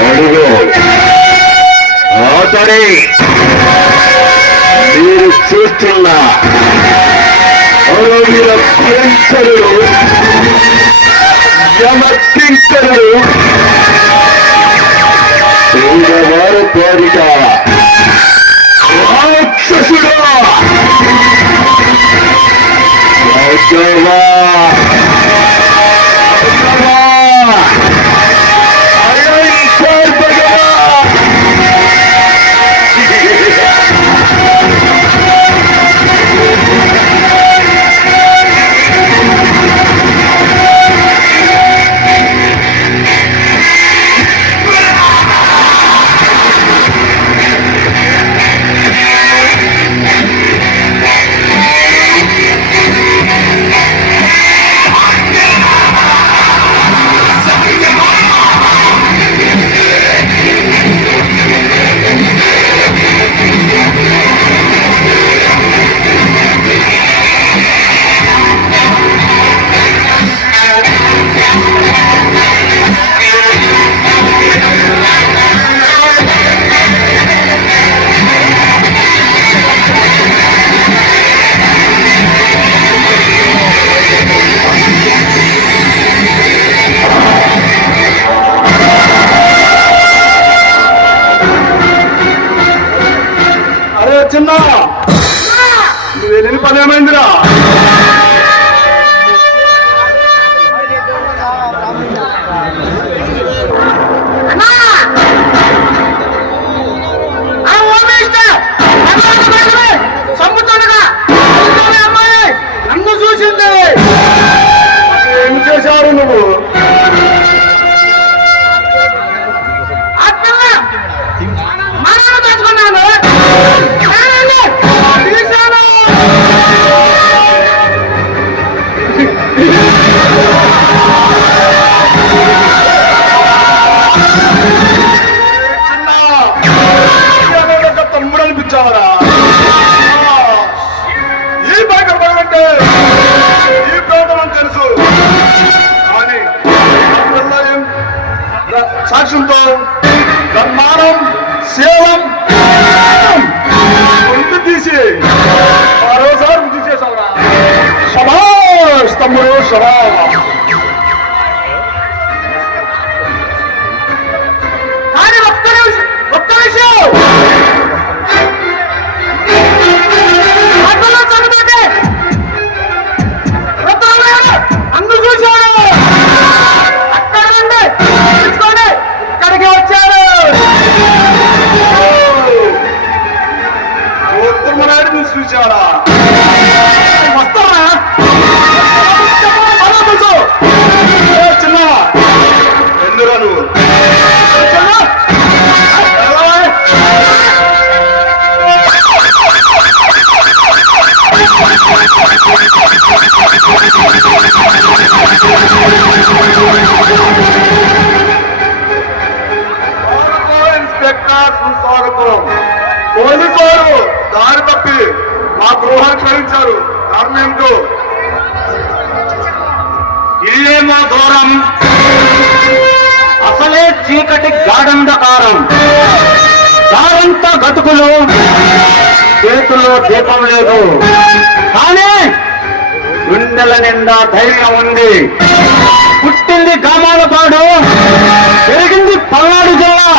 అడుగు అతడే మీరు చూస్తున్న అరవీర భయంకరుడు యమకింకరుడు పేదవారు కోరిక రాక్షసుడు చిన్న నువ్వు వెళ్ళిన పని ఏమైందిరా? నన్ను చూసింది ఏం చేశారు నువ్వు? తమ్ముడు అనిపించావరా? ఈ బయటపడమంటే ఈ ప్రాంతం తెలుసు కానీ సాక్ష్యంతో బ్రహ్మాండం శీలం ఒంటి తీసి మరోసారి వృద్ధి చేసావురా. శభాష్ తమ్ముడు, శభాష్. కానీ ఒక్క విషయం అందు చూశాడు అక్కడ నుండి తీసుకొని ఇక్కడికి వచ్చాడు. ఉత్తమనాయుడు నువ్వు చూశాడా? వస్తావా? చిన్న ఎందురా నువ్వు? ఇన్స్పెక్టర్ సుస్వాగతం. పోలీసు వారు దారి తప్పి మా గృహాన్ని క్షమించారు. కారణం ఏమిటో? ఇల్లేమో దూరం, అసలే చీకటి గాఢంధకారం, దారంతా గతుకులు, చేతుల్లో దీపం లేదు. కానీ గుండెల నిండా ధైర్యం ఉంది. పుట్టింది గామాలపాడు, పెరిగింది పల్నాడు జిల్లా.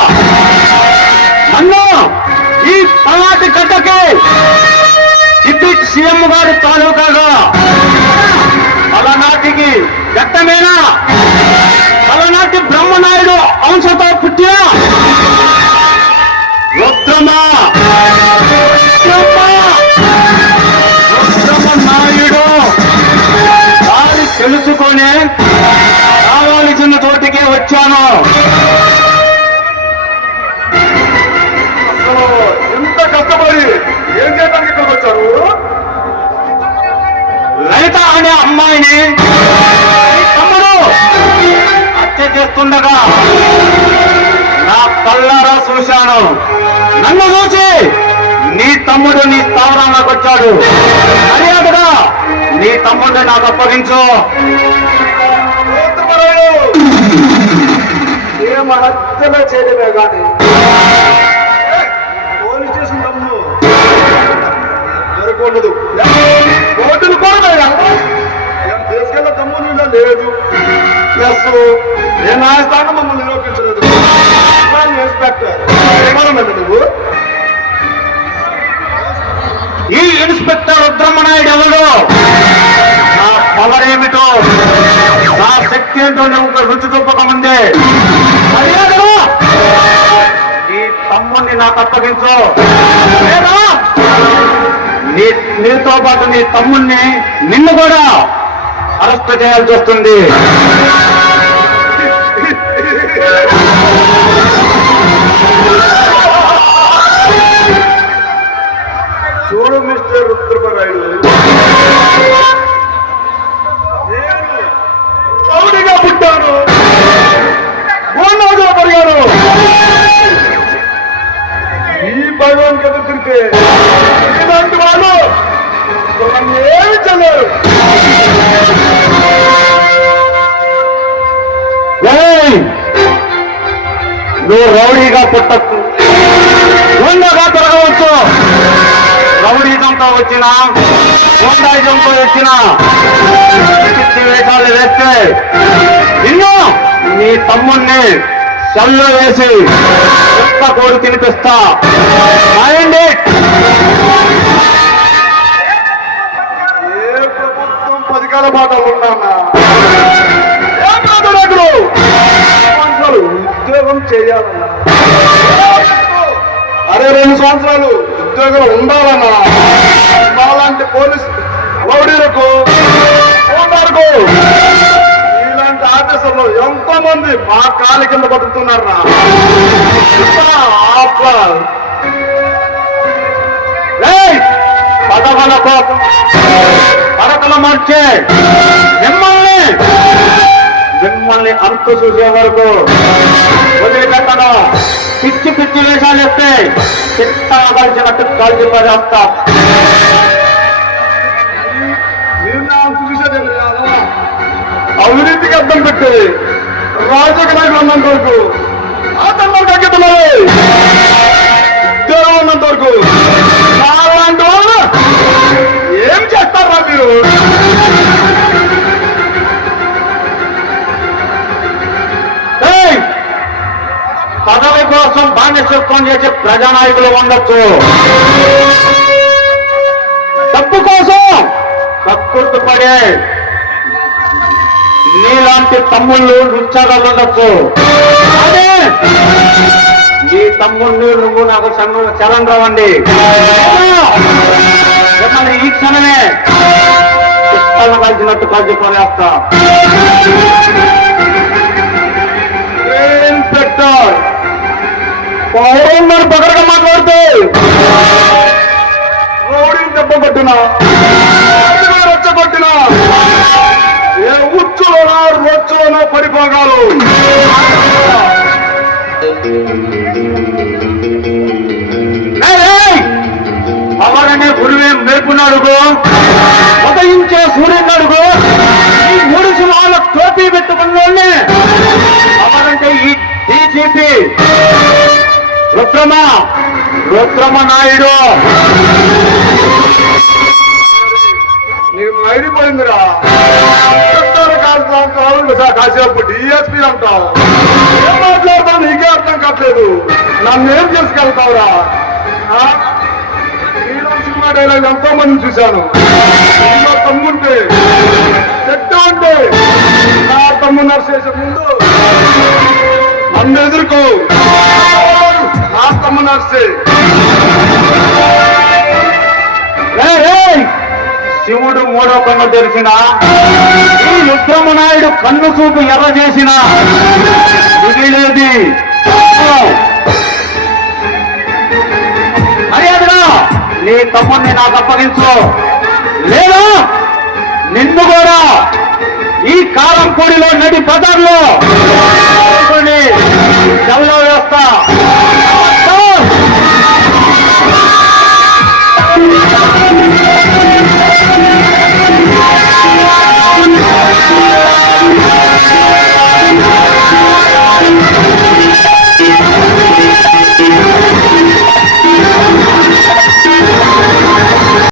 అన్నో ఈ పల్నాటి కట్టకి డిప్యూటీ సీఎం గారి తాలూకాగా అలనాటికి గట్టమేనా అలనాటి బ్రహ్మనాయుడు అంశతో పుట్టిన రుద్రమనాయుడు దారి తెలుసుకొని కావాల్సిన తోటికే వచ్చాను. ఎంత కష్టపడి ఏం చేయడానికి ఇక్కడికి వచ్చారు? లలిత అనే అమ్మాయిని తమ్ముడు హత్య చేస్తుండగా నా కళ్ళారా చూశాను. నన్ను చూసి తమ్ముడు నీ స్థావరంలోకి వచ్చాడు. మర్యాదగా నీ తమ్ముడిని నాకు అప్పగించు. ఏమనచ్చమే చేయడమే కానీ పోలీస్ స్టేషన్ తమ్ముడు జరగకూడదు. కోర్టులు కూడా తీసుకెళ్ళ తమ్ముడు లేదు. ప్లస్ ఏ న్యాయస్థానం మమ్మల్ని నిరూపించలేదు. ఇన్స్పెక్టర్ ఏమన్నాడు నువ్వు? ఈ ఇన్స్పెక్టర్ రుద్రమనాయుడు ఎవడు? నా పవర్ ఏమిటో, నా శక్తి ఏంటో నువ్వు రుచి చూపకముందే మర్యాదగా ఈ తమ్ముడిని నాకు అప్పగించు. లేదా నీతో పాటు నీ తమ్ముడిని నిన్ను కూడా అరెస్ట్ చేయాల్సి వస్తుంది. చూడు మిస్టర్ రుద్రమనాయుడు, నేను రౌడీగా పుట్టాను, గోండాగా పెరిగాను. ఈ భగవాన్ ఎదురు తిరిగితే ఇలాంటి వాళ్ళు నన్ను ఏమి చెల్లారు. నువ్వు రౌడీగా పుట్టచ్చు, గోండాగా పెరగవచ్చు. రౌడీజంతో వచ్చిన, గోండాయిజంతో వచ్చిన వేషాలు వేస్తే నిన్ను నీ తమ్ముణ్ణి సెల్లో వేసి చెత్త కోడి తినిపిస్తా. మాయండి. ఏ ప్రభుత్వం పథకాల బాటలు ఉన్నానా? ఉద్యోగం చేయాలన్నా, అరే 2 సంవత్సరాలు ఉద్యోగం ఉండాలన్నా, మాలాంటి పోలీసు రౌడీలకు, గోండాలకు, ఇలాంటి ఆఫీసర్లు ఎంతో మంది మా కాలి కింద బతుకుతున్నారా? పదవుల కోసం పడకలు మార్చే మిమ్మల్ని అంతు చూసే వరకు వదిలిపెట్టను. పిచ్చి పిచ్చి వేషాలు వేస్తే చిత్తాగలిచినట్టు కాల్చి పడేస్తా. అవినీతికి అర్థం పెట్టి రాజకీయ నాయకులు ఉన్నంత వరకు, ఆ తమ్ముడు తగ్గుతున్నది ఉద్యోగం ఉన్నంత వరకు అలాంటి వాళ్ళు ఏం చేస్తారా మీరు? పదవి కోసం బానిసత్వం చేసే ప్రజానాయకులు ఉండొచ్చు, డబ్బు కోసం కక్కుర్తి పడే నీలాంటి తమ్ముళ్ళు రుచాలు ఉండొచ్చు. అదే నీ తమ్ముళ్ళు నువ్వు నాకు చలం రావండి. మిమ్మల్ని ఈ క్షణమే చిత్తాలు కలిసినట్టు కలిసి పడేస్తా. ఇన్స్పెక్టర్ పౌరులను పగరగా మాట్లాడుతూ రోడ్డు దెబ్బ కొట్టినా, రెచ్చగొట్టినా, ఏ ఉచ్చులోనా రొచ్చులోనా పడిపోగాలు. అవరనే గురువే మేర్పున్నాడుగో, ఉదయించే సూర్యుడు ఈ 3 సింహాల టోపీ పెట్టుకున్నోళ్ళే అవరంటే ఈ డీజీపీ రుద్రమనాయుడు. నీకు మైడిపోయిందిరా. కాసేపు డిఎస్పీ అంటావు, ఏం మాట్లాడతావు? నీకే అర్థం కావట్లేదు. నన్ను ఏం చేసుకెళ్తావురా? సినిమా డైలాగ్ ఎంతో మంది చూశాను. తమ్ముంటే చెట్టు ఉంటే నా తమ్ముడు నర్సేసే ముందు నన్ను ఎదుర్కో, నా తమ్ముడు నర్సే. శివుడు 3వ కన్ను తెరిచిన, ఈ రుద్రమనాయుడు కన్ను చూపు ఎర్ర చేసిన మిగిలేది మర్యాదగా నీ తమ్ముడిని నాకు అప్పగించు, లేదా నిన్ను కూడా ఈ కారంపూడిలో నడి బజార్లో చెల్లో వేస్తా.